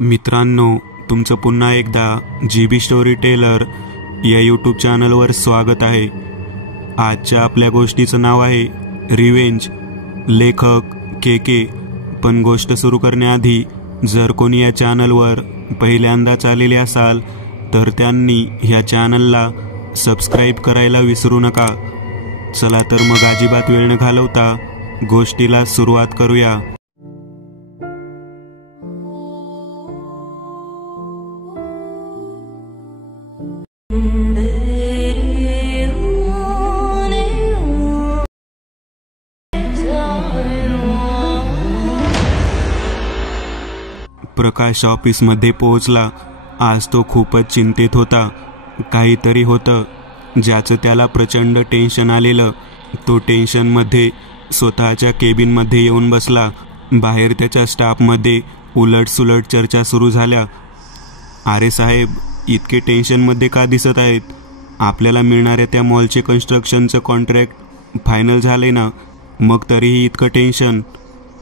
मित्रांनो, तुमचं पुन्हा एकदा GB स्टोरी टेलर या यूट्यूब चॅनलवर स्वागत आहे। आजच्या आपल्या गोष्टीचं नाव आहे रिवेंज, लेखक KK। पण गोष्ट सुरू करण्याआधी जर कोणी या चॅनलवर पहिल्यांदाच आलेले असाल तर त्यांनी ह्या चॅनलला सबस्क्राईब करायला विसरू नका। चला तर मग अजिबात वेळ न घालवता गोष्टीला सुरुवात करूया। प्रकाश ऑफिसमध्ये पोहोचला। आज तो खूपच चिंतेत होता। काहीतरी होतं ज्याचं त्याला प्रचंड टेन्शन आलेलं। तो टेन्शनमध्ये स्वतःच्या केबिनमध्ये येऊन बसला। बाहेर त्याच्या स्टाफमध्ये उलटसुलट चर्चा सुरू झाल्या। अरे साहेब, इतके टेन्शनमध्ये का दिसत आहेत? आपल्याला मिळणाऱ्या त्या मॉलचे कन्स्ट्रक्शनचं कॉन्ट्रॅक्ट फायनल झाले ना, मग तरीही इतकं टेन्शन?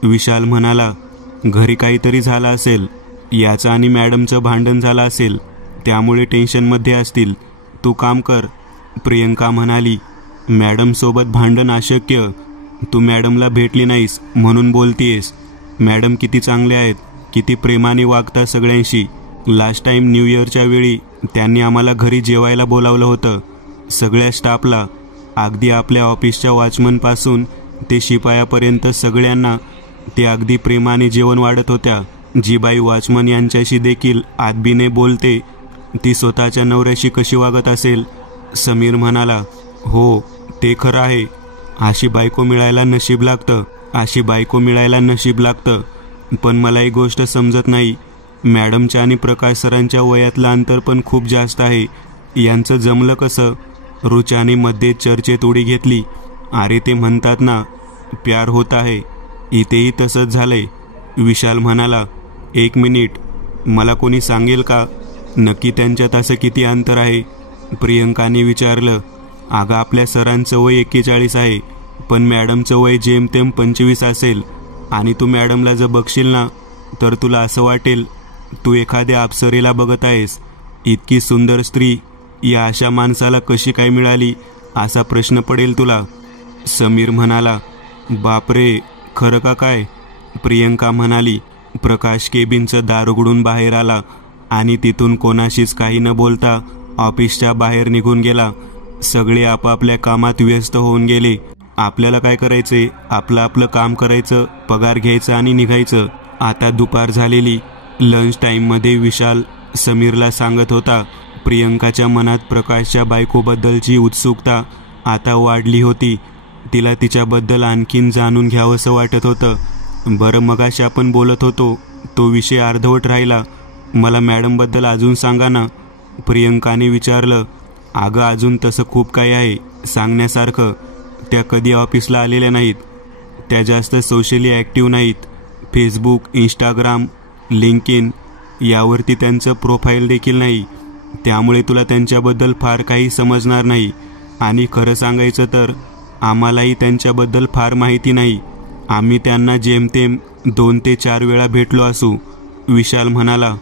विशाल म्हणाला, घरी काहीतरी झालं असेल, याचं आणि मॅडमचं भांडण झालं असेल, त्यामुळे टेन्शनमध्ये असतील। तू काम कर। प्रियंका म्हणाली, मॅडमसोबत भांडण अशक्य। तू मॅडमला भेटली नाहीस म्हणून बोलतीयस। मॅडम किती चांगले आहेत, किती प्रेमाने वागतात सगळ्यांशी। लास्ट टाइम न्यू इयरच्या वेळी त्यांनी आम्हाला घरी जेवायला बोलावलं होतं, सगळ्या स्टाफला। अगदी आपल्या ऑफिसच्या वॉचमनपासून ते शिपायापर्यंत सगळ्यांना ते अगदी प्रेमाने जेवण वाढत होत्या। जी बाई वॉचमन यांच्याशी देखील आदबीने बोलते, ती स्वतःच्या नवऱ्याशी कशी वागत असेल? समीर म्हणाला, हो ते खरं आहे। अशी बायको मिळायला नशीब लागतं, अशी बायको मिळायला नशीब लागतं। पण मला एक गोष्ट समजत नाही, मॅडमच्या आणि प्रकाश सरांच्या वयातलं अंतर पण खूप जास्त आहे। यांचं जमलं कसं? रुचाने मध्ये चर्चेत उडी घेतली। अरे ते म्हणतात ना, प्यार होता है, इथेही तसंच झालंय। विशाल म्हणाला, एक मिनिट, मला कोणी सांगेल का नक्की त्यांच्यात असं किती अंतर आहे? प्रियंकाने विचारलं। अगं आपल्या सरांचं वय 41 आहे, पण मॅडमचं वय जेमतेम 25 असेल। आणि तू मॅडमला जर बघशील ना, तर तुला असं वाटेल तू एखाद्या अप्सरेला बघत आहेस। इतकी सुंदर स्त्री या अशा माणसाला कशी काय मिळाली, असा प्रश्न पडेल तुला। समीर म्हणाला, बापरे, खरं का काय? प्रियंका म्हणाली। प्रकाश केबिनचं दार उघडून बाहेर आला आणि तिथून कोणाशीच काही न बोलता ऑफिसच्या बाहेर निघून गेला। सगळे आपापल्या कामात व्यस्त होऊन गेले। आपल्याला काय करायचे? आपलं आपलं काम करायचं, पगार घ्यायचा आणि निघायचं। आता दुपार झालेली। लंच टाईममध्ये विशाल समीरला सांगत होता, प्रियंकाच्या मनात प्रकाशच्या बायकोबद्दलची उत्सुकता आता वाढली होती। तिला तिच्याबद्दल आणखीन जाणून घ्यावंसं वाटत होतं। बरं, मगाशी आपण बोलत होतो तो विषय अर्धवट राहिला, मला मॅडमबद्दल अजून सांगा ना, प्रियंकाने विचारलं। अगं अजून तसं खूप काही आहे सांगण्यासारखं। त्या कधी ऑफिसला आलेल्या नाहीत, त्या जास्त सोशली ॲक्टिव्ह नाहीत। फेसबुक, इंस्टाग्राम, लिंक्डइन यावरती त्यांचं प्रोफाईल देखील नाही, त्यामुळे तुला त्यांच्याबद्दल फार काही समजणार नाही। आणि खरं सांगायचं तर आम्हालाही त्यांच्याबद्दल फार माहिती नाही। आम्ही त्यांना जेमतेम 2 ते 4 वेळा भेटलो असू। विशाल म्हणाला,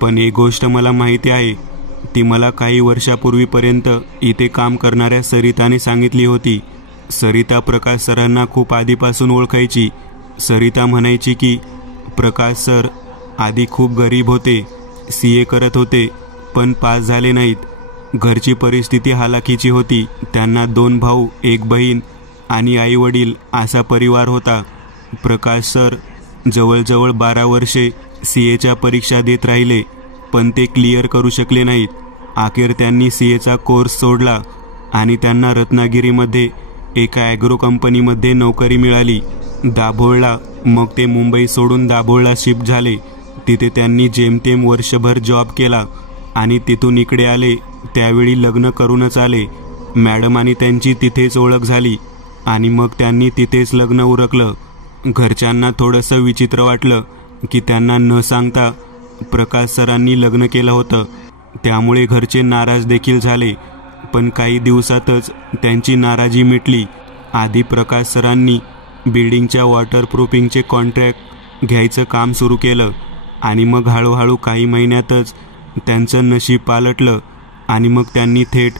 पण एक गोष्ट मला माहिती आहे, ती मला काही वर्षापूर्वीपर्यंत इथे काम करणाऱ्या सरिताने सांगितली होती। सरिता प्रकाश सरांना खूप आधीपासून ओळखायची। सरिता म्हणायची की प्रकाश सर आधी खूप गरीब होते, CA करत होते, पण पास झाले नाहीत। घरची परिस्थिती हालाकीची होती। त्यांना 2 भाऊ, 1 बहीण आणि आई वडील असा परिवार होता। प्रकाश सर जवळजवळ 12 वर्षे CAच्या परीक्षा देत राहिले, पण ते क्लिअर करू शकले नाहीत। अखेर त्यांनी CAचा कोर्स सोडला आणि त्यांना रत्नागिरीमध्ये एका ॲग्रो कंपनीमध्ये नोकरी मिळाली, दाभोळला। मग ते मुंबई सोडून दाभोळला शिफ्ट झाले। तिथे त्यांनी जेमतेम वर्षभर जॉब केला आणि तिथून इकडे आले। त्यावेळी लग्न करूनच आले। मॅडम आणि त्यांची तिथेच ओळख झाली आणि मग त्यांनी तिथेच लग्न उरकलं। घरच्यांना थोडंसं विचित्र वाटलं की त्यांना न सांगता प्रकाश सरांनी लग्न केलं होतं, त्यामुळे घरचे नाराज देखील झाले। पण काही दिवसातच त्यांची नाराजी मिटली। आधी प्रकाश सरांनी बिल्डिंगच्या वॉटरप्रूफिंगचे कॉन्ट्रॅक्ट घ्यायचं काम सुरू केलं आणि मग हळूहळू काही महिन्यातच त्यांचं नशीब पालटलं आणि मग त्यांनी थेट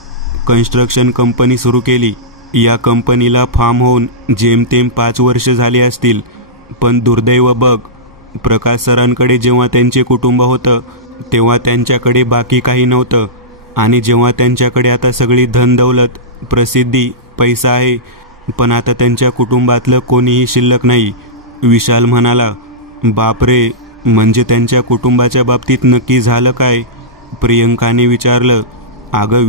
कन्स्ट्रक्शन कंपनी सुरू केली. या कंपनीला फॉर्म होऊन जेमतेम 5 वर्ष झाली असतील. पण दुर्दैव बघ, प्रकाश सरांकडे जेव्हा त्यांचे कुटुंब होतं तेव्हा त्यांच्याकडे बाकी काही नव्हतं, आणि जेव्हा त्यांच्याकडे आता सगळी धनदौलत, प्रसिद्धी, पैसा आहे, पण आता त्यांच्या कुटुंबातलं कोणीही शिल्लक नाही. विशाल म्हणाला. बापरे, म्हणजे त्यांच्या कुटुंबाच्या बाबतीत नक्की झालं काय? प्रियंकाने विचारलं. अगं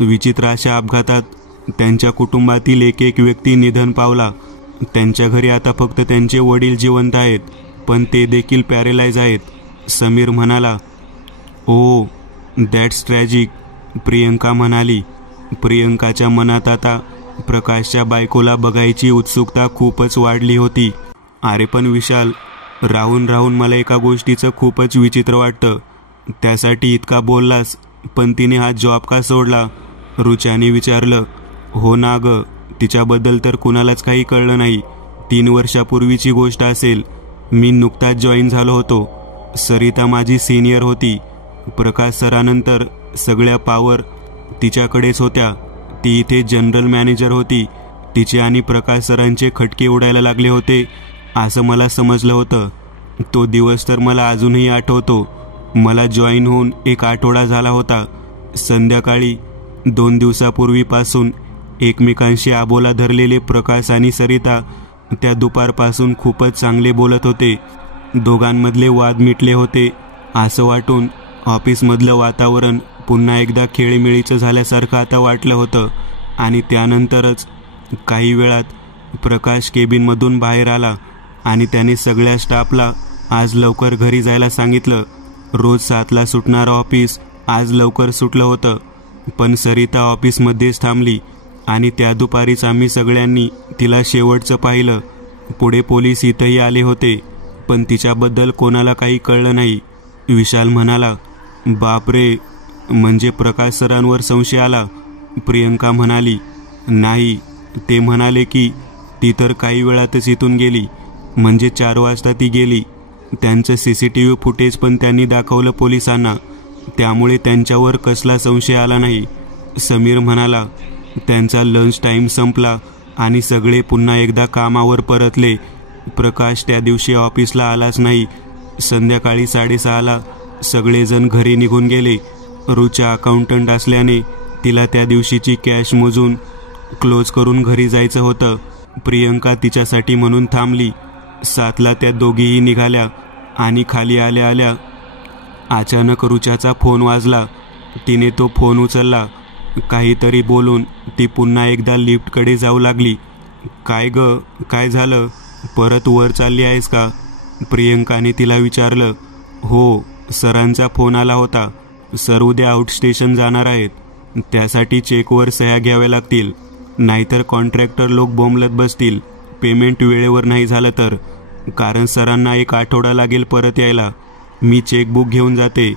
विचित्र अशा अपघातात त्यांच्या कुटुंबातील एक व्यक्ती निधन पावला. त्यांच्या घरी आता फक्त त्यांचे वडील जिवंत आहेत, पण ते देखील पॅरेलाइज आहेत. समीर म्हणाला. ओ, दॅट्स ट्रॅजिक, प्रियंका म्हणाली. प्रियंकाच्या मनात आता प्रकाशच्या बायकोला बघायची उत्सुकता खूपच वाढली होती. अरे पण विशाल, राहून राहून मला एका गोष्टीचं खूपच विचित्र वाटतं. त्यासाठी इतका बोललास, पण तिने हा जॉब का सोडला? रुचाने विचारलं. हो ना गं, तिच्याबद्दल तर कुणालाच काही कळलं नाही. 3 वर्षापूर्वीची गोष्ट असेल. मी नुकताच जॉईन झालो होतो. सरिता माझी सिनियर होती. प्रकाश सरानंतर सगळ्या पावर तिच्याकडेच होत्या. ती इथे जनरल मॅनेजर होती. तिचे आणि प्रकाश सरांचे खटके उडायला लागले होते असं मला समजलं होतं. तो दिवस तर मला अजूनही आठवतो. मला जॉईन होऊन 1 आठवडा झाला होता. संध्याकाळी 2 दिवसापूर्वीपासून एकमेकांशी आबोला धरलेले प्रकाश आणि सरिता त्या दुपारपासून खूपच चांगले बोलत होते. दोघांमधले वाद मिटले होते असं वाटून ऑफिसमधलं वातावरण पुन्हा एकदा खेळीमेळीचं झाल्यासारखं आता वाटलं होतं. आणि त्यानंतरच काही वेळात प्रकाश केबिनमधून बाहेर आला आणि त्याने सगळ्या स्टाफला आज लवकर घरी जायला सांगितलं. रोज 7ला सुटणारं ऑफिस आज लवकर सुटलं होतं, पण सरिता ऑफिसमध्येच थांबली आणि त्या दुपारीच आम्ही सगळ्यांनी तिला शेवटचं पाहिलं. पुढे पोलीस इथंही आले होते, पण तिच्याबद्दल कोणाला काही कळलं नाही. विशाल म्हणाला. बापरे, म्हणजे प्रकाश सरांवर संशय आला? प्रियंका म्हणाली. नाही, ते म्हणाले की ती तर काही वेळातच इथून गेली, म्हणजे 4 वाजता ती गेली. त्यांचं CCTV फुटेज पण त्यांनी दाखवलं पोलिसांना, त्यामुळे त्यांच्यावर कसला संशय आला नाही. समीर म्हणाला. त्यांचा लंच टाईम संपला आणि सगळे पुन्हा एकदा कामावर परतले. प्रकाश त्या दिवशी ऑफिसला आलाच नाही. संध्याकाळी 6:30ला सगळेजण घरी निघून गेले. रुचा अकाउंटंट असल्याने तिला त्या दिवशीची कॅश मोजून क्लोज करून घरी जायचं होतं. प्रियंका तिच्यासाठी म्हणून थांबली. 7ला त्या दोघीही निघाल्या आणि खाली आल्या आल्या अचानक रुचाचा फोन वाजला. तिने तो फोन उचलला. काहीतरी बोलून ती पुन्हा एकदा लिफ्टकडे जाऊ लागली. काय ग, काय झालं? परत वर चालली आहेस का? प्रियंकाने तिला विचारलं. हो, सरांचा फोन आला होता. सर उद्या आउट स्टेशन जाणार आहेत. त्यासाठी चेकवर सह्या घ्याव्या लागतील, नाहीतर कॉन्ट्रॅक्टर लोक बोंबलत बसतील पेमेंट वेळेवर नाही झालं तर. कारण सरांना 1 आठवडा लागेल परत यायला. मी चेकबुक घेऊन जाते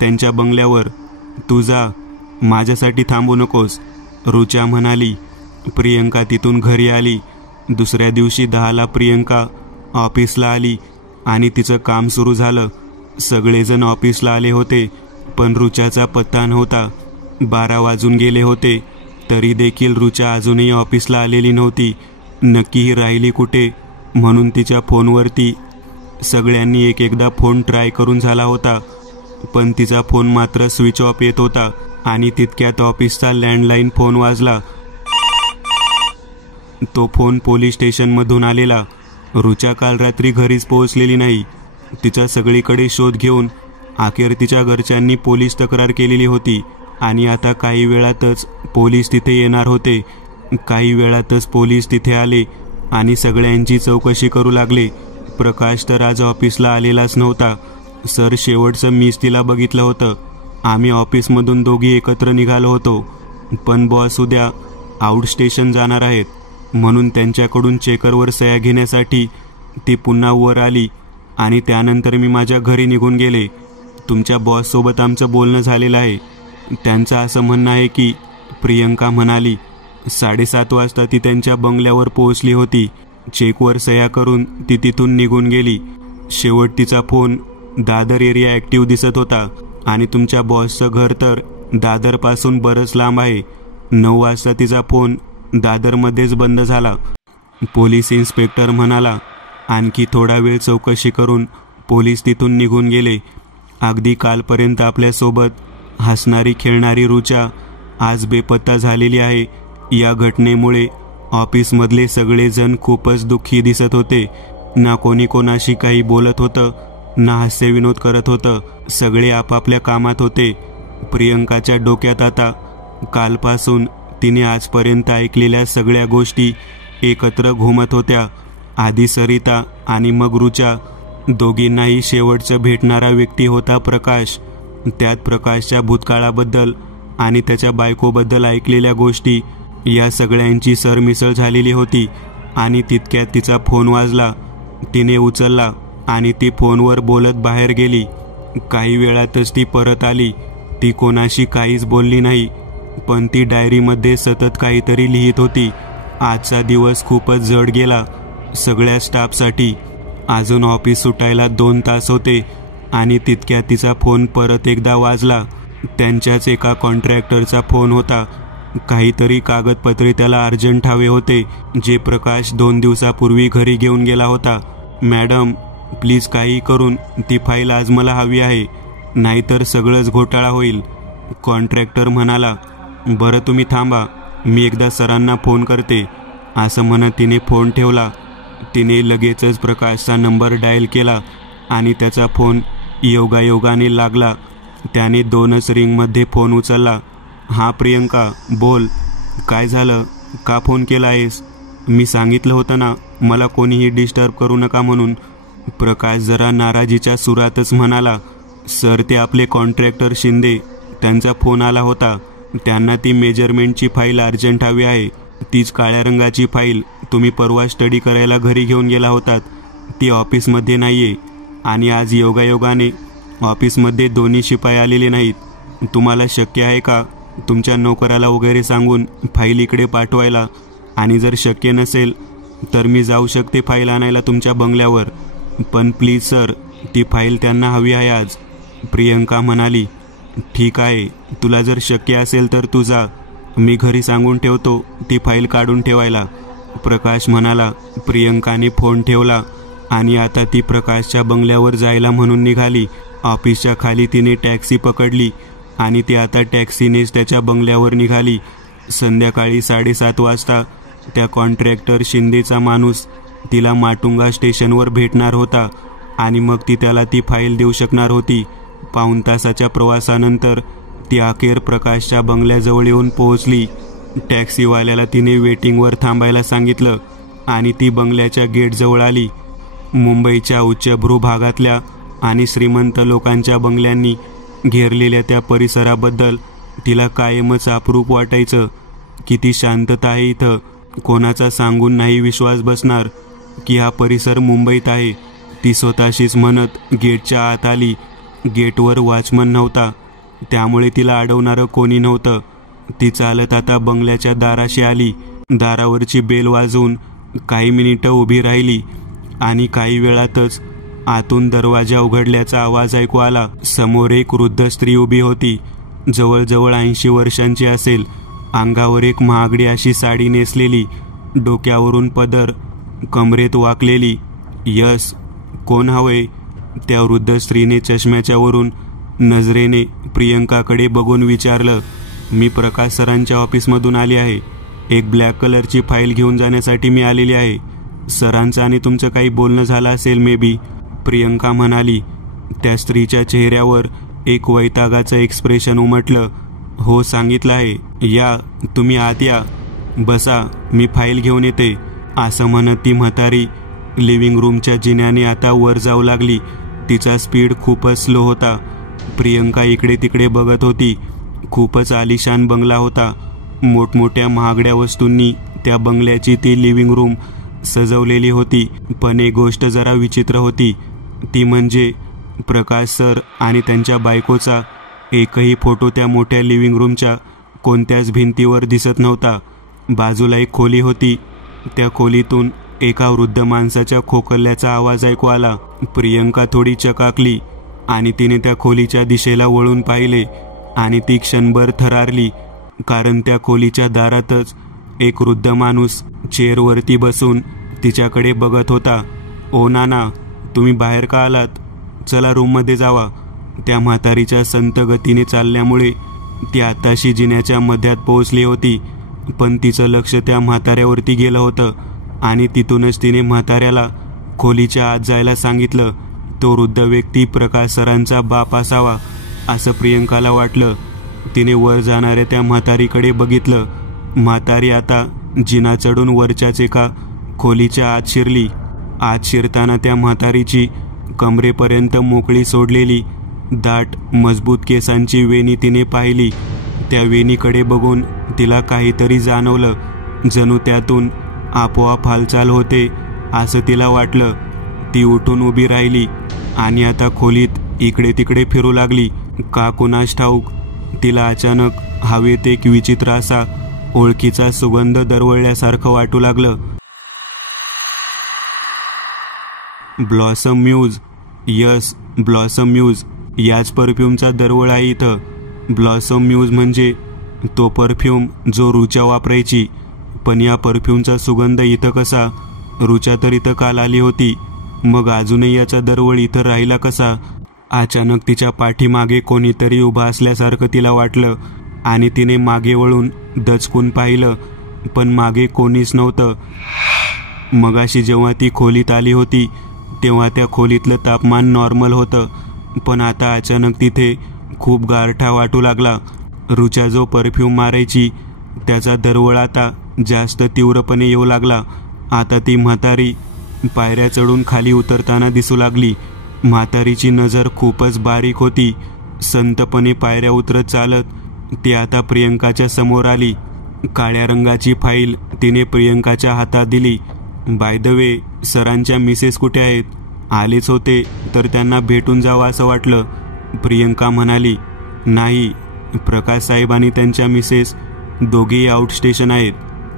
त्यांच्या बंगल्यावर. तू जा, माझ्यासाठी थांबू नकोस, रुचा म्हणाली. प्रियंका तिथून घरी आली. दुसऱ्या दिवशी 10ला प्रियंका ऑफिसला आली आणि तिचं काम सुरू झालं. सगळेजण ऑफिसला आले होते, पण रुचाचा पत्ता नव्हता. 12 वाजून गेले होते, तरी देखील रुचा अजूनही ऑफिसला आलेली नव्हती. नक्की ही राहिली कुठे म्हणून तिच्या फोनवरती सगळ्यांनी एकदा फोन ट्राय करून झाला होता, पण तिचा फोन मात्र स्विच ऑफ येत होता. आणि तितक्यात ऑफिसचा लँडलाईन फोन वाजला. तो फोन पोलीस स्टेशनमधून आलेला. रुचा काल रात्री घरीच पोहोचलेली नाही. तिचा सगळीकडे शोध घेऊन अखेर तिच्या घरच्यांनी पोलीस तक्रार केलेली होती आणि आता काही वेळातच पोलीस तिथे येणार होते. काही वेळातच पोलीस तिथे आले आणि सगळ्यांची चौकशी करू लागले. प्रकाश तर आज ऑफिसला आलेलाच नव्हता. सर, शेवटचं मीच तिला बघितलं होतं. आम्ही ऑफिसमधून दोघी एकत्र निघालो होतो, पण बॉस उद्या आउट स्टेशन जाणार आहेत म्हणून त्यांच्याकडून चेकरवर सह्या घेण्यासाठी ती पुन्हा वर आली आणि त्यानंतर मी माझ्या घरी निघून गेले. तुमच्या बॉससोबत आमचं बोलणं झालेलं आहे. त्यांचं असं म्हणणं आहे की, प्रियंका म्हणाली. 7:30 वाजता ती त्यांच्या बंगल्यावर पोहोचली होती. चेकवर सह्या करून ती तिथून निघून गेली. शेवट तिचा फोन दादर एरिया ॲक्टिव्ह दिसत होता आणि तुमच्या बॉसचं घर तर दादरपासून बरंच लांब आहे. 9 वाजता तिचा फोन दादरमध्येच बंद झाला. पोलीस इन्स्पेक्टर म्हणाला. आणखी थोडा वेळ चौकशी करून पोलीस तिथून निघून गेले. अगदी कालपर्यंत आपल्यासोबत हसणारी खेळणारी रुचा आज बेपत्ता झालेली आहे. या घटनेमुळे ऑफिसमधले सगळेजण खूपच दुःखी दिसत होते. ना कोणी कोणाशी काही बोलत होतं, ना हास्यविनोद करत होतं. सगळे आपापल्या कामात होते. प्रियंकाच्या डोक्यात आता कालपासून तिने आजपर्यंत ऐकलेल्या सगळ्या गोष्टी एकत्र घुमत होत्या. आधी सरिता आणि मग रुचा. दोघींनाही शेवटचं भेटणारा व्यक्ती होता प्रकाश. त्यात प्रकाशच्या भूतकाळाबद्दल आणि त्याच्या बायकोबद्दल ऐकलेल्या गोष्टी या सगळ्यांची सरमिसळ झालेली होती. आणि तितक्यात तिचा फोन वाजला. तिने उचलला आणि ती फोनवर बोलत बाहेर गेली. काही वेळातच ती परत आली. ती कोणाशी काहीच बोलली नाही, पण ती डायरीमध्ये सतत काहीतरी लिहित होती. आजचा दिवस खूपच जड गेला सगळ्या स्टाफसाठी. अजून ऑफिस सुटायला 2 तास होते आणि तितक्यात तिचा फोन परत एकदा वाजला. त्यांच्याच एका कॉन्ट्रॅक्टरचा फोन होता. काहीतरी कागदपत्रे त्याला अर्जंट हवे होते, जे प्रकाश 2 दिवसापूर्वी घरी घेऊन गेला होता. मॅडम, प्लीज काही करून ती फाईल आज मला हवी आहे, नाहीतर सगळंच घोटाळा होईल. कॉन्ट्रॅक्टर म्हणाला. बरं, तुम्ही थांबा, मी एकदा सरांना फोन करते. असं म्हणत तिने फोन ठेवला. तिने लगेचच प्रकाशचा नंबर डायल केला आणि त्याचा फोन योगायोगाने लागला. त्याने 2च रिंगमध्ये फोन उचलला. हां प्रियंका, बोल. काय झालं? का फोन केला आहेस? मी सांगितलं होतं ना मला कोणीही डिस्टर्ब करू नका म्हणून. प्रकाश जरा नाराजीच्या सुरातच म्हणाला. सर, ते आपले कॉन्ट्रॅक्टर शिंदे, त्यांचा फोन आला होता. त्यांना ती मेजरमेंटची फाईल अर्जंट हवी आहे. तीच काळ्या रंगाची फाईल तुम्ही परवा स्टडी करायला घरी घेऊन गेला होतात. ती ऑफिसमध्ये नाही आहे आणि आज योगायोगाने ऑफिसमध्ये 2 शिपाई आलेले नाहीत. तुम्हाला शक्य आहे का तुमच्या नोकराला वगैरे सांगून फाईल इकडे पाठवायला? आणि जर शक्य नसेल तर मी जाऊ शकते फाईल आणायला तुमच्या बंगल्यावर. पण प्लीज सर, ती फाईल त्यांना हवी आहे आज. प्रियंका म्हणाली. ठीक आहे, तुला जर शक्य असेल तर तू जा. मी घरी सांगून ठेवतो ती फाईल काढून ठेवायला. प्रकाश म्हणाला. प्रियंकाने फोन ठेवला आणि आता ती प्रकाशच्या बंगल्यावर जायला म्हणून निघाली. ऑफिसच्या खाली तिने टॅक्सी पकडली आणि ती आता टॅक्सीनेच त्याच्या बंगल्यावर निघाली. संध्याकाळी 7:30 वाजता त्या कॉन्ट्रॅक्टर शिंदेचा माणूस तिला माटुंगा स्टेशनवर भेटणार होता आणि मग ती त्याला ती फाईल देऊ शकणार होती. 1.5 तासाच्या प्रवासानंतर ती अखेर प्रकाशच्या बंगल्याजवळ येऊन पोहोचली. टॅक्सीवाल्याला तिने वेटिंगवर थांबायला सांगितलं आणि ती बंगल्याच्या गेटजवळ आली. मुंबईच्या उच्चभ्रू भागातल्या आणि श्रीमंत लोकांच्या बंगल्यांनी घेरलेल्या त्या परिसराबद्दल तिला कायमच अप्रूप वाटायचं. किती शांतता आहे इथं. कोणाचा सांगून नाही विश्वास बसणार की हा परिसर मुंबईत आहे, ती स्वतःशीच म्हणत गेटच्या आत आली. गेटवर वॉचमन नव्हता, त्यामुळे तिला अडवणारं कोणी नव्हतं. ती चालत आता बंगल्याच्या दाराशी आली. दारावरची बेल वाजवून काही मिनिटं उभी राहिली आणि काही वेळातच आतून दरवाजा उघडल्याचा आवाज ऐकू आला. समोर एक वृद्ध स्त्री उभी होती. जवळजवळ 80 वर्षांची असेल. अंगावर एक महागडी अशी साडी नेसलेली, डोक्यावरून पदर, कमरेत वाकलेली. यस, कोण हवंय? त्या वृद्ध स्त्रीने चष्म्याच्या वरून नजरेने प्रियंकाकडे बघून विचारलं. मी प्रकाश सरांच्या ऑफिसमधून आली आहे. एक ब्लॅक कलरची फाईल घेऊन जाण्यासाठी मी आलेली आहे. सरांचं आणि तुमचं काही बोलणं झालं असेल मे बी, प्रियंका म्हणाली. त्या स्त्रीच्या चेहऱ्यावर एक वैतागाचं एक्सप्रेशन उमटलं. हो, सांगितलं आहे. या, तुम्ही आत या. बसा, मी फाईल घेऊन येते. असं म्हणत ती म्हातारी लिव्हिंग रूमच्या जिन्याने आता वर जाऊ लागली. तिचा स्पीड खूपच स्लो होता. प्रियंका इकडे तिकडे बघत होती. खूपच आलिशान बंगला होता. मोठमोठ्या महागड्या वस्तूंनी त्या बंगल्याची ती लिव्हिंग रूम सजवलेली होती. पण एक गोष्ट जरा विचित्र होती. ती म्हणजे प्रकाश सर आणि त्यांच्या बायकोचा एकही फोटो त्या मोठ्या लिव्हिंग रूमच्या कोणत्याच भिंतीवर दिसत नव्हता. बाजूला एक खोली होती. त्या खोलीतून एका वृद्ध माणसाच्या खोकल्याचा आवाज ऐकू आला. प्रियंका थोडी चकाकली. आणि तिने त्या खोलीच्या दिशेला वळून पाहिले आणि ती क्षणभर थरारली, कारण त्या खोलीच्या दारातच एक वृद्ध माणूस चेअरवरती बसून तिच्याकडे बघत होता. ओ नाना, तुम्ही बाहेर का आलात? चला रूममध्ये जावा. त्या म्हातारीच्या संत गतीने चालल्यामुळे ती आताशी जिन्याच्या मध्यात पोहोचली होती, पण तिचं लक्ष त्या म्हाताऱ्यावरती गेलं होतं आणि तिथूनच तिने म्हाताऱ्याला खोलीच्या आत जायला सांगितलं. तो वृद्ध व्यक्ती प्रकाश सरांचा बाप असावा असं प्रियंकाला वाटलं. तिने वर जाणाऱ्या त्या म्हातारीकडे बघितलं. म्हातारी आता जिना चढून वरच्याच एका खोलीच्या आत शिरली. आत शिरताना त्या म्हातारीची कमरेपर्यंत मोकळी सोडलेली दाट मजबूत केसांची वेणी तिने पाहिली. त्या वेणीकडे बघून तिला काहीतरी जाणवलं, जणू त्यातून आपोआप हालचाल होते असं तिला वाटलं. ती उठून उभी राहिली आणि आता खोलीत इकडे तिकडे फिरू लागली. का कुणास ठाऊक तिला अचानक हवेत एक विचित्र असा ओळखीचा सुगंध दरवळल्यासारखं वाटू लागलं. Blossom Muse, yes Blossom Muse, याच परफ्यूमचा दरवळ आहे इथं. ब्लॉसम म्यूज म्हणजे तो परफ्यूम जो रुचा वापरायची. पण या परफ्यूमचा सुगंध इथं कसा? रुचा तर इथं काल आली होती, मग अजूनही याचा दरवळ इथं राहिला कसा? अचानक तिच्या पाठीमागे कोणीतरी उभा असल्यासारखं तिला वाटलं आणि तिने मागे वळून दचकून पाहिलं, पण मागे कोणीच नव्हतं. मगाशी जेव्हा ती खोलीत आली होती तेव्हा त्या खोलीतलं तापमान नॉर्मल होतं, पण आता अचानक तिथे खूप गारठा वाटू लागला. रुचा जो परफ्यूम मारायची त्याचा दरवळ आता जास्त तीव्रपणे येऊ लागला. आता ती म्हातारी पायऱ्या चढून खाली उतरताना दिसू लागली. म्हातारीची नजर खूपच बारीक होती. संतपणे पायऱ्या उतरत चालत ती आता प्रियंकाच्या समोर आली. काळ्या रंगाची फाईल तिने प्रियंकाच्या हातात दिली. बाय द वे, सरांच्या मिसेस कुठे आहेत? आलेच होते तर त्यांना भेटून जावं असं वाटलं. प्रियंका म्हणाली. नाही, प्रकाश साहेब आणि त्यांच्या मिसेस दोघेही आउट स्टेशन आहेत.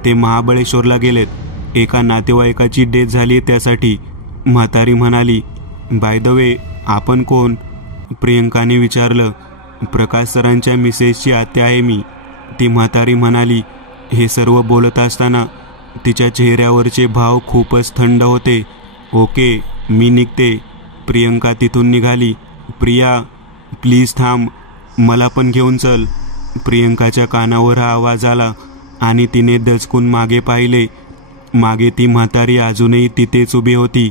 ते महाबळेश्वरला गेलेत. एका नातेवाईकाची डेथ झाली त्यासाठी. म्हातारी म्हणाली. बाय द वे, आपण कोण? प्रियंकाने विचारलं. प्रकाश सरांच्या मिसेसची आत्या आहे मी, ती म्हातारी म्हणाली. हे सर्व बोलत असताना तिच्या चेहऱ्यावरचे भाव खूपच थंड होते. ओके, मी निघते. प्रियंका तिथून निघाली. प्रिया, प्लीज थांब, मला पण घेऊन चल. प्रियंकाच्या कानावर हा आवाज आला आणि तिने दचकून मागे पाहिले. मागे ती म्हातारी अजूनही तिथेच उभी होती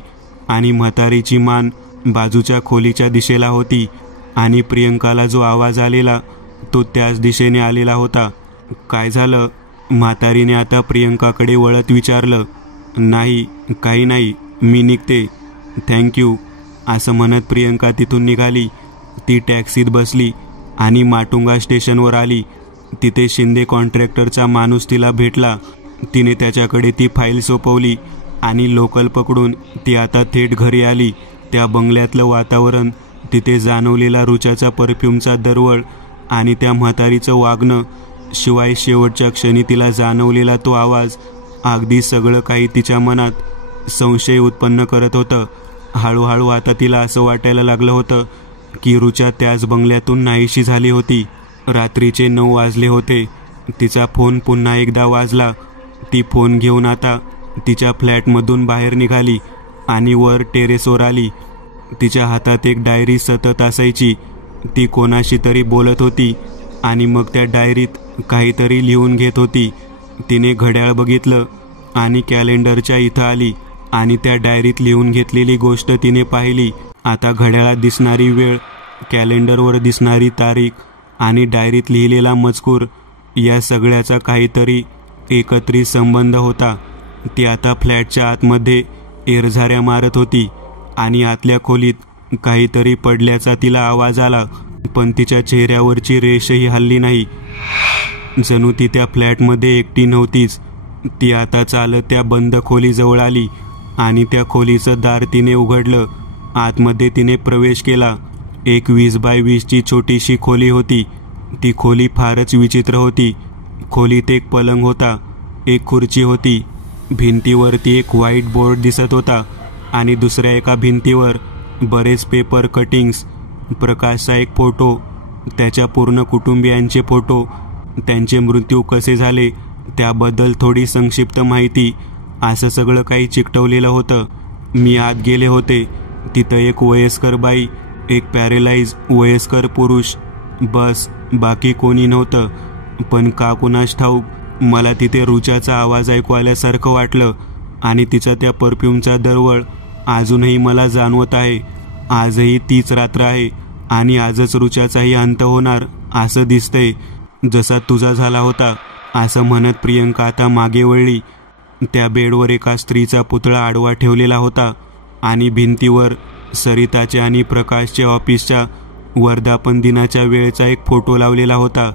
आणि म्हातारीची मान बाजूच्या खोलीच्या दिशेला होती आणि प्रियंकाला जो आवाज आलेला तो त्याच दिशेने आलेला होता. काय झालं? म्हातारीने आता प्रियंकाकडे वळत विचारलं. नाही, काही नाही, मी निघते, थँक्यू, असं म्हणत प्रियंका तिथून निघाली. ती टॅक्सीत बसली आणि माटुंगा स्टेशनवर आली. तिथे शिंदे कॉन्ट्रॅक्टरचा माणूस तिला भेटला. तिने त्याच्याकडे ती फाईल सोपवली आणि लोकल पकडून ती आता थेट घरी आली. त्या बंगल्यातलं वातावरण, तिथे जाणवलेला रुचाचा परफ्यूमचा दरवळ आणि त्या म्हातारीचं वागणं, शिवाय शेवटच्या क्षणी तिला जाणवलेला तो आवाज, अगदी सगळं काही तिच्या मनात संशय उत्पन्न करत होतं. हळूहळू आता तिला असं वाटायला लागलं होतं की रुचा त्याच बंगल्यातून नाहीशी झाली होती. रात्रीचे 9 वाजले होते. तिचा फोन पुन्हा एकदा वाजला. ती फोन घेऊन आता तिच्या फ्लॅटमधून बाहेर निघाली आणि वर टेरेसवर आली. तिच्या हातात एक डायरी सतत असायची. ती कोणाशी तरी बोलत होती आणि मग त्या डायरीत काहीतरी लिहून घेत होती. तिने घड्याळ बघितलं आणि कॅलेंडरच्या इथं आली आणि त्या डायरीत लिहून घेतलेली गोष्ट तिने पाहिली. आता घड्याळात दिसणारी वेळ, कॅलेंडरवर दिसणारी तारीख आणि डायरीत लिहिलेला मजकूर, या सगळ्याचा काहीतरी एकत्रित संबंध होता. ती आता फ्लॅटच्या आतमध्ये एरझाऱ्या मारत होती आणि आतल्या खोलीत काहीतरी पडल्याचा तिला आवाज आला, पण तिच्या चेहऱ्यावरची रेषही हलली नाही. जणू ती त्या फ्लॅटमध्ये एकटी नव्हतीच. ती आता चालत त्या बंद खोलीजवळ आली आणि त्या खोलीचं दार तिने उघडलं. आतमध्ये तिने प्रवेश केला. एक 20 बाय 20ची छोटीशी खोली होती. ती खोली फारच विचित्र होती. खोलीत एक पलंग होता, एक खुर्ची होती. भिंतीवरती एक व्हाईट बोर्ड दिसत होता आणि दुसऱ्या एका भिंतीवर बरेच पेपर कटिंग्स प्रकाशचा एक फोटो, त्याच्या पूर्ण कुटुंबियांचे फोटो, त्यांचे मृत्यू कसे झाले त्याबद्दल थोडी संक्षिप्त माहिती, असं सगळं काही चिकटवलेलं होतं. मी आत गेले होते. तिथं एक वयस्कर बाई, एक पॅरेलाइज वयस्कर पुरुष, बस बाकी कोणी नव्हतं. पण का कुणास ठाऊक मला तिथे रुचाचा आवाज ऐकू आल्यासारखं वाटलं आणि तिचा त्या परफ्यूमचा दरवळ अजूनही मला जाणवत आहे. आजही तीच रात्र आहे आणि आजच रुचाचाही अंत होणार असं दिसतंय, जसा तुझा झाला होता, असं म्हणत प्रियंका आता मागे वळली. त्या बेडवर एका स्त्रीचा पुतळा आडवा ठेवलेला होता आणि भिंतीवर सरिताचे आणि प्रकाशचे ऑफिसच्या वर्धापन दिनाच्या वेळेचा एक फोटो लावलेला होता.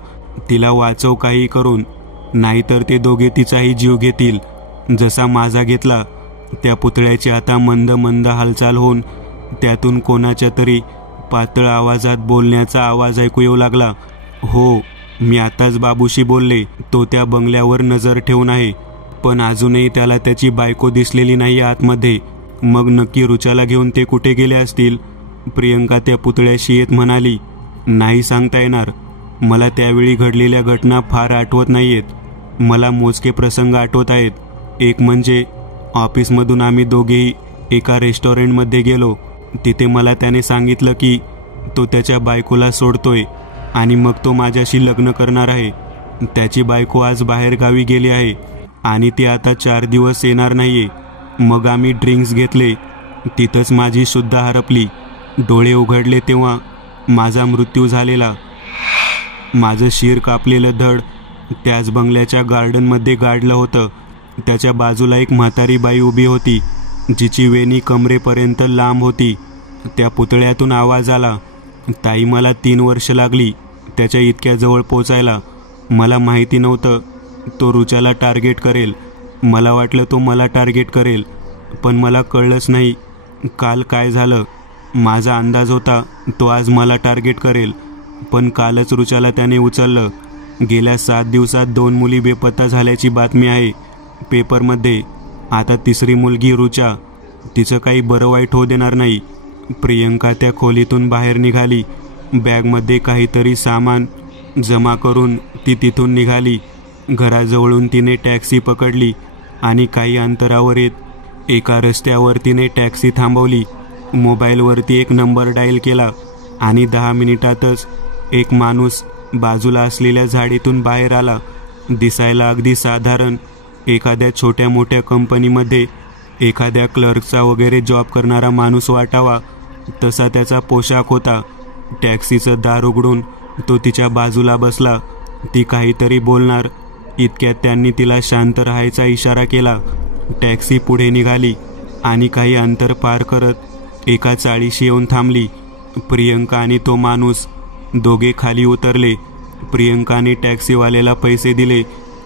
तिला वाचव काही करून, नाहीतर ते दोघे तिचाही जीव घेतील, जसा माझा घेतला. त्या पुतळ्याची आता मंद मंद हालचाल होऊन त्यातून कोणाच्या तरी पातळ आवाजात बोलण्याचा आवाज ऐकू येऊ लागला. हो, मी आताच बाबूशी बोलले. तो त्या बंगल्यावर नजर ठेवून आहे, पण अजूनही त्याला त्याची बायको दिसलेली नाही आतमध्ये. मग नक्की रुचाला घेऊन ते कुठे गेले असतील? प्रियंका त्या पुतळ्याशी येत म्हणाली. नाही सांगता येणार. मला त्यावेळी घडलेल्या घटना फार आठवत नाहीयेत. मला मोजके प्रसंग आठवत आहेत. एक म्हणजे ऑफिसमधून आम्ही दोघेही एका रेस्टॉरंटमध्ये गेलो. तिथे मला त्याने सांगितलं की तो त्याच्या बायकोला सोडतोय आणि मग तो माझ्याशी लग्न करणार आहे. त्याची बायको आज बाहेर गावी गेली आहे आणि ती आता 4 दिवस येणार नाहीये. मग आम्ही ड्रिंक्स घेतले. तिथंच माझी शुद्ध हरपली. डोळे उघडले तेव्हा माझा मृत्यू झालेला. माझं शिर कापलेलं धड त्याच बंगल्याच्या गार्डनमध्ये गाडलं होतं. त्याच्या बाजूला एक म्हातारी बाई उभी होती, जिची वेणी कमरेपर्यंत लांब होती. त्या पुतळ्यातून आवाज आला. ताई, मला 3 वर्ष लागली त्याच्या इतक्या जवळ पोचायला. मला माहिती नव्हतं तो रुचाला टार्गेट करेल. मला वाटलं तो मला टार्गेट करेल, पण मला कळलंच नाही काल काय झालं. माझा अंदाज होता तो आज मला टार्गेट करेल, पण कालच रुचाला त्याने उचललं. गेल्या 7 दिवसात 2 मुली बेपत्ता झाल्याची बातमी आहे पेपरमध्ये. आता 3री मुलगी रुचा. तिचं काही बरं वाईट होऊ देणार नाही. प्रियंका त्या खोलीतून बाहेर निघाली. बॅगमध्ये काहीतरी सामान जमा करून ती तिथून निघाली. घराजवळून तिने टॅक्सी पकडली आणि काही अंतरावर येत एका रस्त्यावर तिने टॅक्सी थांबवली. मोबाईलवरती एक नंबर डायल केला आणि 10 मिनिटातच एक माणूस बाजूला असलेल्या झाडीतून बाहेर आला. दिसायला अगदी साधारण एखाद्या छोट्या मोठ्या कंपनीमध्ये एखाद्या क्लर्कचा वगैरे जॉब करणारा माणूस वाटावा तसा त्याचा पोशाख होता. टॅक्सीचं दार उघडून तो तिच्या बाजूला बसला. ती काहीतरी बोलणार इतक्यात त्यांनी तिला शांत राहायचा इशारा केला. टॅक्सी पुढे निघाली आणि काही अंतर पार करत एका चाळीशी येऊन थांबली. प्रियंका आणि तो माणूस दोघे खाली उतरले. प्रियंकाने टॅक्सीवाल्याला पैसे दिले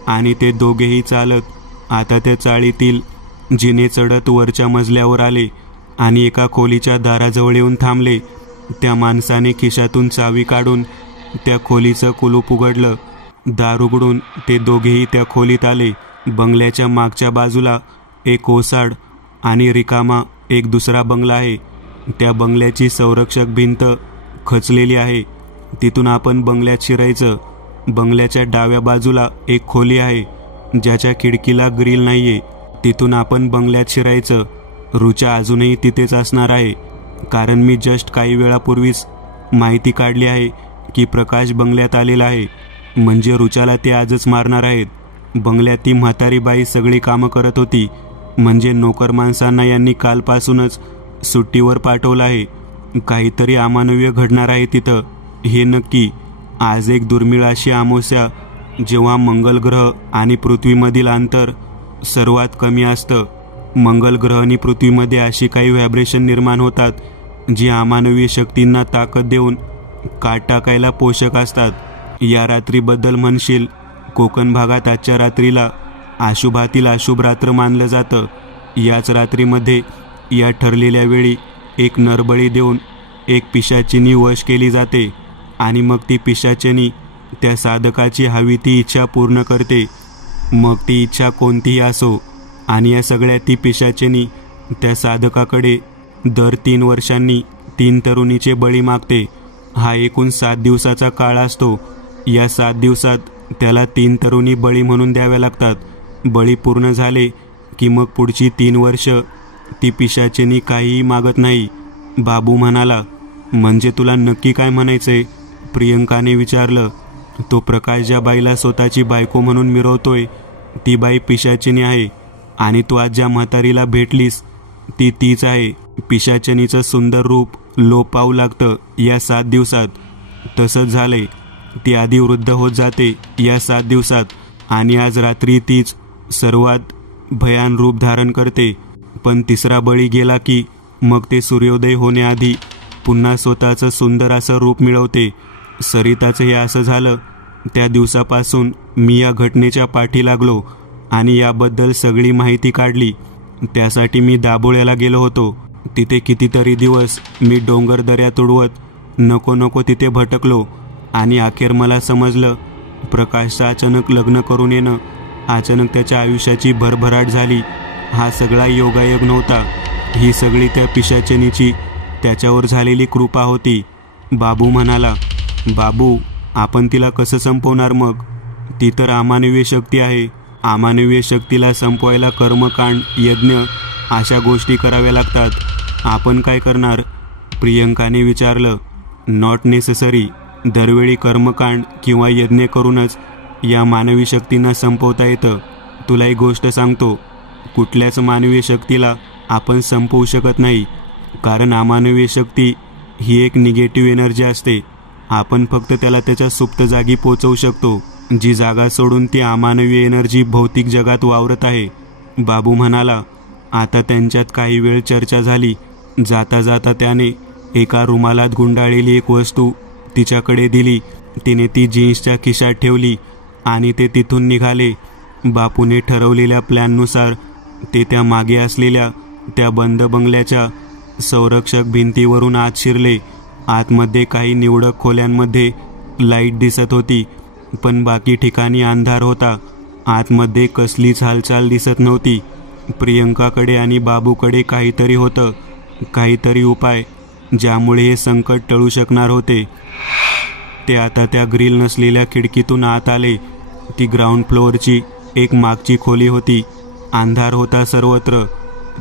आणि ते दोघेही चालत आता त्या चाळीतील जिने चढत वरच्या मजल्यावर आले आणि एका खोलीच्या दाराजवळ येऊन थांबले. त्या माणसाने खिशातून चावी काढून त्या खोलीचं कुलूप उघडलं. दार उघडून ते दोघेही त्या खोलीत आले. बंगल्याच्या मागच्या बाजूला एक ओसाड आणि रिकामा एक दुसरा बंगला आहे. त्या बंगल्याची संरक्षक भिंत खचलेली आहे. तिथून आपण बंगल्यात शिरायचं. बंगल्याच्या डाव्या बाजूला एक खोली आहे ज्याच्या खिडकीला ग्रिल नाहीये. तिथून आपण बंगल्यात शिरायचं. रुचा अजूनही तिथेच असणार आहे, कारण मी जस्ट काही वेळापूर्वीच माहिती काढली आहे की प्रकाश बंगल्यात आलेला आहे. म्हणजे रुचाला ते आजच मारणार आहेत. बंगल्यात ती म्हातारी बाई सगळी कामं करत होती. म्हणजे नोकर माणसांना यांनी कालपासूनच सुट्टीवर पाठवलं आहे. काहीतरी अमानवीय घडणार आहे तिथं, हे नक्की. आज एक दुर्मिळ अशी अमावस्या जेव्हा मंगल ग्रह आणि पृथ्वीमधील अंतर सर्वात कमी असतं. मंगल ग्रह आणि पृथ्वीमध्ये अशी काही व्हायब्रेशन निर्माण होतात जी अमानवीय शक्तींना ताकद देऊन काट टाकायला पोषक असतात. या रात्रीबद्दल म्हणशील, कोकण भागात आजच्या रात्रीला अशुभातील अशुभ रात्र मानलं जातं. याच रात्रीमध्ये या ठरलेल्या वेळी एक नरबळी देऊन एक पिशाचिनी वश केली जाते आणि मग ती पिशाचिनी त्या साधकाची हवी ती इच्छा पूर्ण करते. मग ती इच्छा कोणतीही असो. आणि या सगळ्या ती पिशाचिनी त्या साधकाकडे दर 3 वर्षांनी 3 तरुणीचे बळी मागते. हा एकूण 7 दिवसाचा काळ असतो. या 7 दिवसात त्याला 3 तरुणी बळी म्हणून द्याव्या लागतात. बळी पूर्ण झाले की मग पुढची 3 वर्ष ती पिशाचिनी काहीही मागत नाही. बाबू म्हणाला, म्हणजे तुला नक्की काय म्हणायचंय? प्रियंकाने विचारलं. तो प्रकाश ज्या बाईला स्वतःची बायको म्हणून मिरवतोय ती बाई पिशाचिनी आहे, आणि तू आज ज्या म्हातारीला भेटलीस ती तीच आहे. पिशाचिनीचं सुंदर रूप लोप पावू लागतं या 7 दिवसात. तसंच झालंय. ती आधी वृद्ध होत जाते या 7 दिवसात, आणि आज रात्री तीच सर्वात भयान रूप धारण करते. पण 3रा बळी गेला की मग ते सूर्योदय होण्याआधी पुन्हा स्वतःचं सुंदर असं रूप मिळवते. सरिताचं हे असं झालं त्या दिवसापासून मी या घटनेच्या पाठी लागलो आणि याबद्दल सगळी माहिती काढली. त्यासाठी मी दाभोळ्याला गेलो होतो. तिथे कितीतरी दिवस मी डोंगर दऱ्या तुडवत नको तिथे भटकलो, आणि अखेर मला समजलं प्रकाशचं अचानक लग्न करून येणं, अचानक त्याच्या आयुष्याची भरभराट झाली, हा सगळा योगायोग नव्हता. ही सगळी त्या पिशाचिनीची त्याच्यावर झालेली कृपा होती. बाबू म्हणाला, बाबू, आपण तिला कसं संपवणार मग? ती तर अमानवीय शक्ती आहे. अमानवीय शक्तीला संपवायला कर्मकांड, यज्ञ अशा गोष्टी कराव्या लागतात. आपण काय करणार? प्रियंकाने विचारलं. Not necessary. दरवेळी कर्मकांड किंवा यज्ञ करूनच या मानवी शक्तींना संपवता येतं. तुला एक गोष्ट सांगतो, कुठल्याच मानवीय शक्तीला आपण संपवू शकत नाही, कारण अमानवीय शक्ती ही एक निगेटिव्ह एनर्जी असते. आपण फक्त त्याला त्याच्या सुप्त जागी पोचवू शकतो, जी जागा सोडून ती अमानवीय एनर्जी भौतिक जगात वावरत आहे. बाबू म्हणाला. आता त्यांच्यात काही वेळ चर्चा झाली. जाता जाता त्याने एका रुमालात गुंडाळलेली एक वस्तू तिच्याकडे दिली. तिने ती जीन्सच्या खिशात ठेवली आणि ते तिथून निघाले. बापूने ठरवलेल्या प्लॅननुसार ते त्या मागे असलेल्या त्या बंद बंगल्याच्या संरक्षक भिंतीवरून आत शिरले. आतमध्ये काही निवडक खोल्यांमध्ये लाईट दिसत होती, पण बाकी ठिकाणी अंधार होता. आतमध्ये कसलीच हालचाल दिसत नव्हती. प्रियंकाकडे आणि बाबूकडे काहीतरी होतं, काहीतरी उपाय ज्यामुळे हे संकट टळू शकणार होते. ते आता त्या ग्रिल नसलेल्या खिडकीतून आत आले. ती ग्राउंड फ्लोअरची एक मागची खोली होती. अंधार होता सर्वत्र.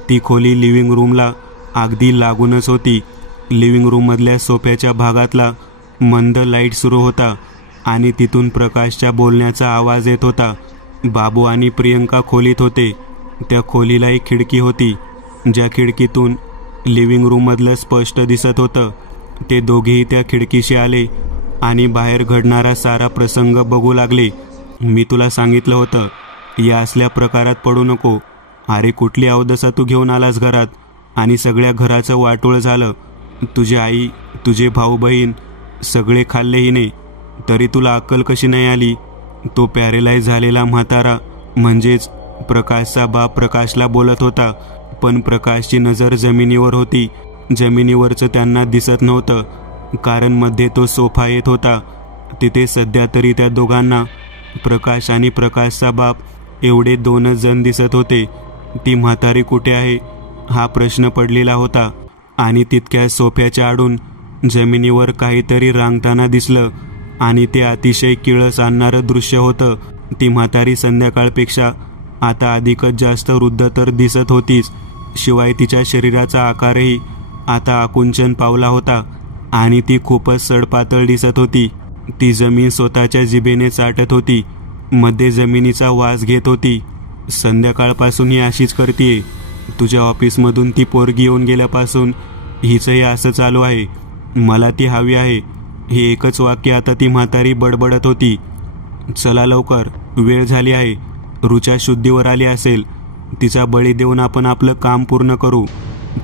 ती खोली लिव्हिंग रूमला अगदी लागूनच होती. लिव्हिंग रूममधल्या सोफ्याच्या भागातला मंद लाईट सुरू होता आणि तिथून प्रकाशच्या बोलण्याचा आवाज येत होता. बाबू आणि प्रियंका खोलीत होते. त्या खोलीला एक खिडकी होती, ज्या खिडकीतून लिव्हिंग रूममधलं स्पष्ट दिसत होतं. ते दोघेही त्या खिडकीशी आले आणि बाहेर घडणारा सारा प्रसंग बघू लागले. मी तुला सांगितलं होतं, या असल्या प्रकारात पडू नको. अरे, कुठली अवदसा तू घेऊन आलास घरात, आणि सगळ्या घराचं वाटोळं झालं. तुझी आई, तुझे भाऊ बहीण सगळे खाल्ले हिने, तरी तुला अक्कल कशी नाही आली? तो पॅरेलाइज झालेला म्हातारा म्हणजेच प्रकाशचा बाप प्रकाशला बोलत होता, पण प्रकाशची नजर जमिनीवर होती. जमिनीवरचं त्यांना दिसत नव्हतं, कारण मध्ये तो सोफा येत होता. तिथे सध्या तरी त्या दोघांना, प्रकाश आणि प्रकाशचा बाप एवढे 2च जण दिसत होते. ती म्हातारी कुठे आहे हा प्रश्न पडलेला होता. आणि तितक्या सोफ्याच्या आडून जमिनीवर काहीतरी रांगताना दिसलं, आणि ते अतिशय किळस आणणारं दृश्य होतं. ती म्हातारी संध्याकाळपेक्षा आता अधिकच जास्त वृद्ध तर दिसत होतीच, शिवाय तिच्या शरीराचा आकारही आता आकुंचन पावला होता, आणि ती खूपच सडपातळ दिसत होती. ती जमीन स्वतःच्या जिभेने चाटत होती, मध्ये जमिनीचा वास घेत होती. संध्याकाळपासून ही अशीच करतीये. तुझ्या ऑफिसमधून ती पोरगी येऊन गेल्यापासून हिचंही असं चालू आहे. मला ती हवी आहे, हे एकच वाक्य आता ती म्हातारी बडबडत होती. चला लवकर, वेळ झाली आहे. रुचा शुद्धीवर आली असेल. तिचा बळी देऊन आपण आपलं काम पूर्ण करू.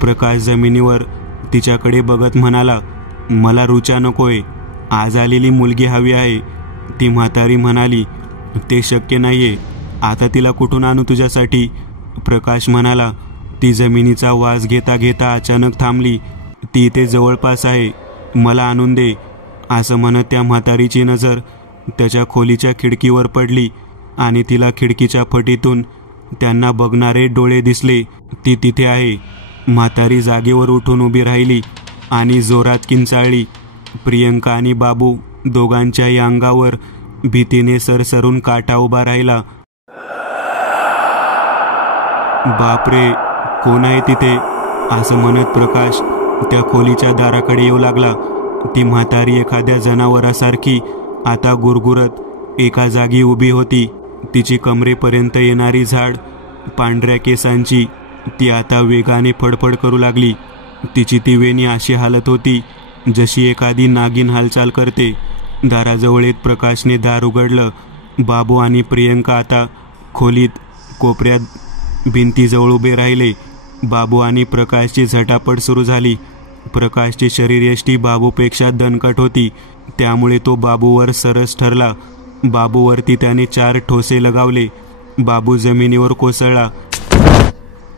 प्रकाश जमिनीवर तिच्याकडे बघत म्हणाला. मला रुचा नकोय, आज आलेली मुलगी हवी आहे. ती म्हातारी म्हणाली. ते शक्य नाहीये. आता तिला कुठून आणू तुझ्यासाठी? प्रकाश म्हणाला. ती जमिनीचा वास घेता घेता अचानक थांबली. ती इथे जवळपास आहे, मला आणून दे. असं म्हणत त्या म्हातारीची नजर त्याच्या खोलीच्या खिडकीवर पडली, आणि तिला खिडकीच्या फटीतून त्यांना बघणारे डोळे दिसले. ती तिथे आहे. म्हातारी जागेवर उठून उभी राहिली आणि जोरात किंचाळली. प्रियंका आणि बाबू दोघांच्याही अंगावर भीतीने सरसरून काटा उभा राहिला. बापरे, कोण आहे तिथे, असं म्हणत प्रकाश त्या खोलीच्या दाराकडे येऊ लागला. ती म्हातारी एखाद्या जनावरासारखी आता गुरगुरत एका जागी उभी होती. तिची कमरेपर्यंत येणारी झाड पांढऱ्या केसांची ती आता वेगाने फडफड करू लागली. तिची ती वेणी अशी हालत होती जशी एखादी नागिन हालचाल करते. दाराजवळ येत प्रकाशने दार उघडलं. बाबू आणि प्रियंका आता खोलीत कोपऱ्यात भिंतीजवळ उभे राहिले. बाबू आणि प्रकाशची झटापट सुरू झाली. प्रकाशची शरीरयष्टी बाबूपेक्षा दणकट होती, त्यामुळे तो बाबूवर सरस ठरला. बाबूवरती त्याने 4 ठोसे लगावले. बाबू जमिनीवर कोसळला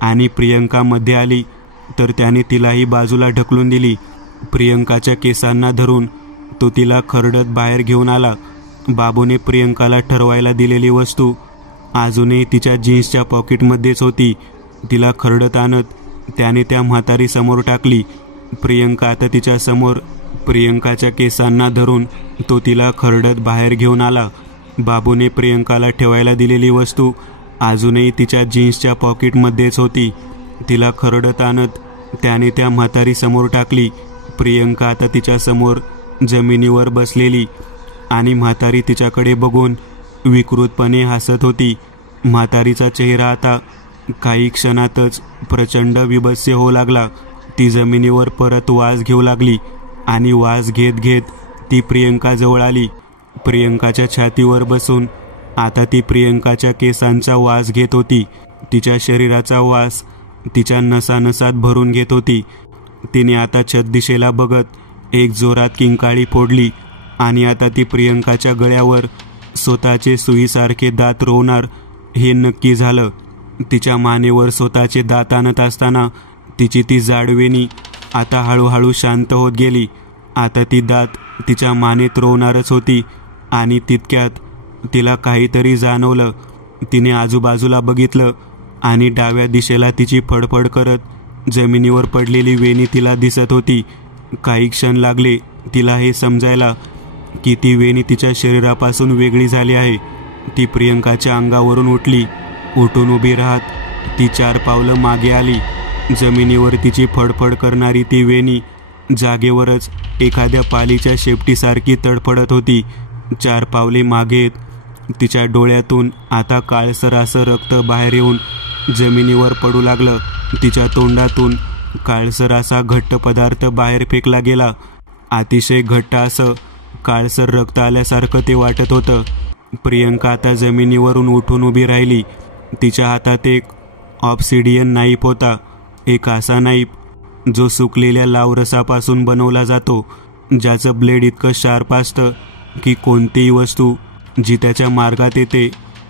आणि प्रियंका मध्ये आली तर त्याने तिलाही बाजूला ढकलून दिली. प्रियंकाच्या केसांना धरून तो तिला खरडत बाहेर घेऊन आला. बाबूने प्रियंकाला ठरवायला दिलेली वस्तू अजूनही तिच्या जीन्सच्या पॉकेटमध्येच होती. तिला खरडत आणत त्याने त्या म्हातारी समोर टाकली. प्रियंका आता तिच्या समोर. प्रियंकाच्या केसांना धरून तो तिला खरडत बाहेर घेऊन आला. बाबूने प्रियंकाला ठेवायला दिलेली वस्तू अजूनही तिच्या जीन्सच्या पॉकेटमध्येच होती. तिला खरडत आणत त्याने त्या म्हातारी समोर टाकली. प्रियंका आता तिच्या समोर जमिनीवर बसलेली आणि म्हातारी तिच्याकडे बघून विकृतपणे हसत होती. म्हातारीचा चेहरा आता काही क्षणातच प्रचंड विभत्स होऊ लागला. ती जमिनीवर परत वास घेऊ लागली आणि वास घेत घेत ती प्रियंकाजवळ आली. प्रियंकाच्या छातीवर बसून आता ती प्रियंकाच्या केसांचा वास घेत होती. तिच्या शरीराचा वास तिच्या नसानसात भरून घेत होती. तिने आता छत दिशेला बघत एक जोरात किंकाळी फोडली आणि आता ती प्रियंकाच्या गळ्यावर स्वतःचे सुईसारखे दात रोवणार हे नक्की झालं. तिच्या मानेवर स्वतःचे दात आणत असताना तिची ती जाडवेणी आता हळूहळू शांत होत गेली. आता ती दात तिच्या मानेत रोवणारच होती आणि तितक्यात तिला काहीतरी जाणवलं. तिने आजूबाजूला बघितलं आणि डाव्या दिशेला तिची फडफड करत जमिनीवर पडलेली वेणी तिला दिसत होती. काही क्षण लागले तिला हे समजायला की ती वेणी तिच्या शरीरापासून वेगळी झाली आहे. ती प्रियंकाच्या अंगावरून उठली. उठून उभी राहत ती 4 पावलं मागे आली. जमिनीवर तिची फडफड करणारी ती वेणी जागेवरच एखाद्या पालीच्या शेपटीसारखी तडफडत होती. 4 पावले मागे तिच्या डोळ्यातून आता काळसर असं रक्त बाहेर येऊन जमिनीवर पडू लागलं. तिच्या तोंडातून काळसर असा घट्ट पदार्थ बाहेर फेकला गेला. अतिशय घट्ट असं काळसर रक्त आल्यासारखं ते वाटत होतं. प्रियंका आता जमिनीवरून उठून उभी राहिली. तिच्या हातात एक ऑब्सिडियन नाईफ होता. एक असा नाईफ जो सुकलेल्या लावरसापासून बनवला जातो, ज्याचं ब्लेड इतकं शार्प असतं की कोणतीही वस्तू जी त्याच्या मार्गात येते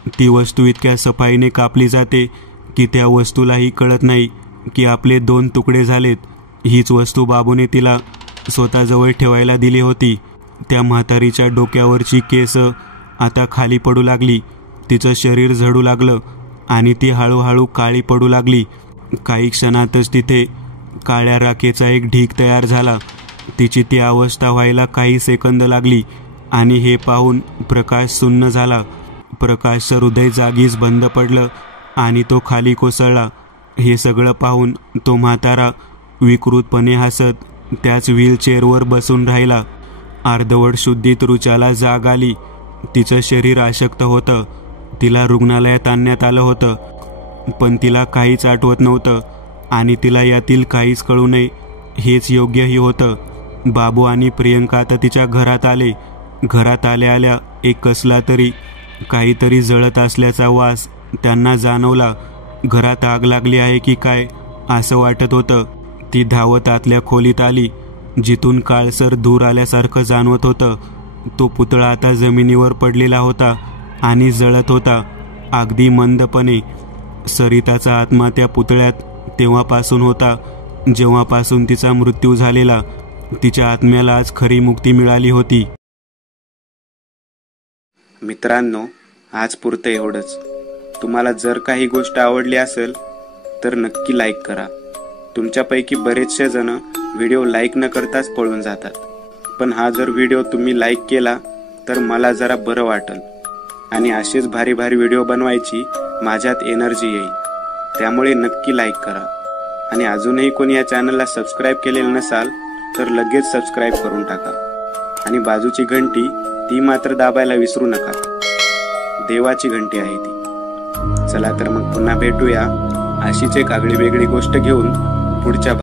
ती वस्तू इतक्या सफाईने कापली जाते की त्या वस्तूलाही कळत नाही की आपले 2 तुकडे झालेत. हीच वस्तू बाबूने तिला स्वतःजवळ ठेवायला दिली होती. त्या म्हातारीच्या डोक्यावरची केस आता खाली पडू लागली. तिचं शरीर झडू लागलं आणि ती हळूहळू काळी पडू लागली. काही क्षणातच तिथे काळ्या राखेचा एक ढीग तयार झाला. तिची ती अवस्था व्हायला काही सेकंद लागली आणि हे पाहून प्रकाश सुन्न झाला. प्रकाशचं हृदय जागीच बंद पडलं आणि तो खाली कोसळला. हे सगळं पाहून तो म्हातारा विकृतपणे हसत त्याच व्हीलचेअरवर बसून राहिला. अर्धवट शुद्धीत रुचाला जाग आली. तिचं शरीर अशक्त होतं. तिला रुग्णालयात आणण्यात आलं होतं, पण तिला काहीच आठवत नव्हतं आणि तिला यातील काहीच कळू नये हेच योग्यही होतं. बाबू आणि प्रियंका आता तिच्या घरात आले. घरात आल्या आल्या एक कसला तरी काहीतरी जळत असल्याचा वास त्यांना जाणवला. घरात आग लागली आहे की काय असं वाटत होतं. ती धावत आतल्या खोलीत आली, जिथून काळसर धूर आल्यासारखं जाणवत होतं. तो पुतळा आता जमिनीवर पडलेला होता आणि जळत होता, अगदी मंदपणे. सरिताचा आत्मा त्या पुतळ्यात तेव्हापासून होता जेव्हापासून तिचा मृत्यू झालेला. तिच्या आत्म्याला आज खरी मुक्ती मिळाली होती. मित्रांनो, आज पुरतं एवढंच. तुम्हाला जर काही गोष्ट आवडली असेल तर नक्की लाईक करा तुमच्यापैकी बरेचसे जण व्हिडिओ लाईक न करताच पळून जातात, पण हा जर व्हिडिओ तुम्ही लाईक केला तर मला जरा बरं वाटेल आणि असेच भारी भारी व्हिडिओ बनवायची माझ्यात एनर्जी येईल. त्यामुळे नक्की लाईक करा आणि अजूनही कोणी या चॅनलला सबस्क्राईब केलेलं नसाल तर लगेच सबस्क्राईब करून टाका आणि बाजूची घंटी ती मात्र दाबायला विसरू नका. देवाची घंटी आहे ती. चला तर मग पुन्हा भेटूया अशीच एक आगळी वेगळी गोष्ट घेऊन पुढच्या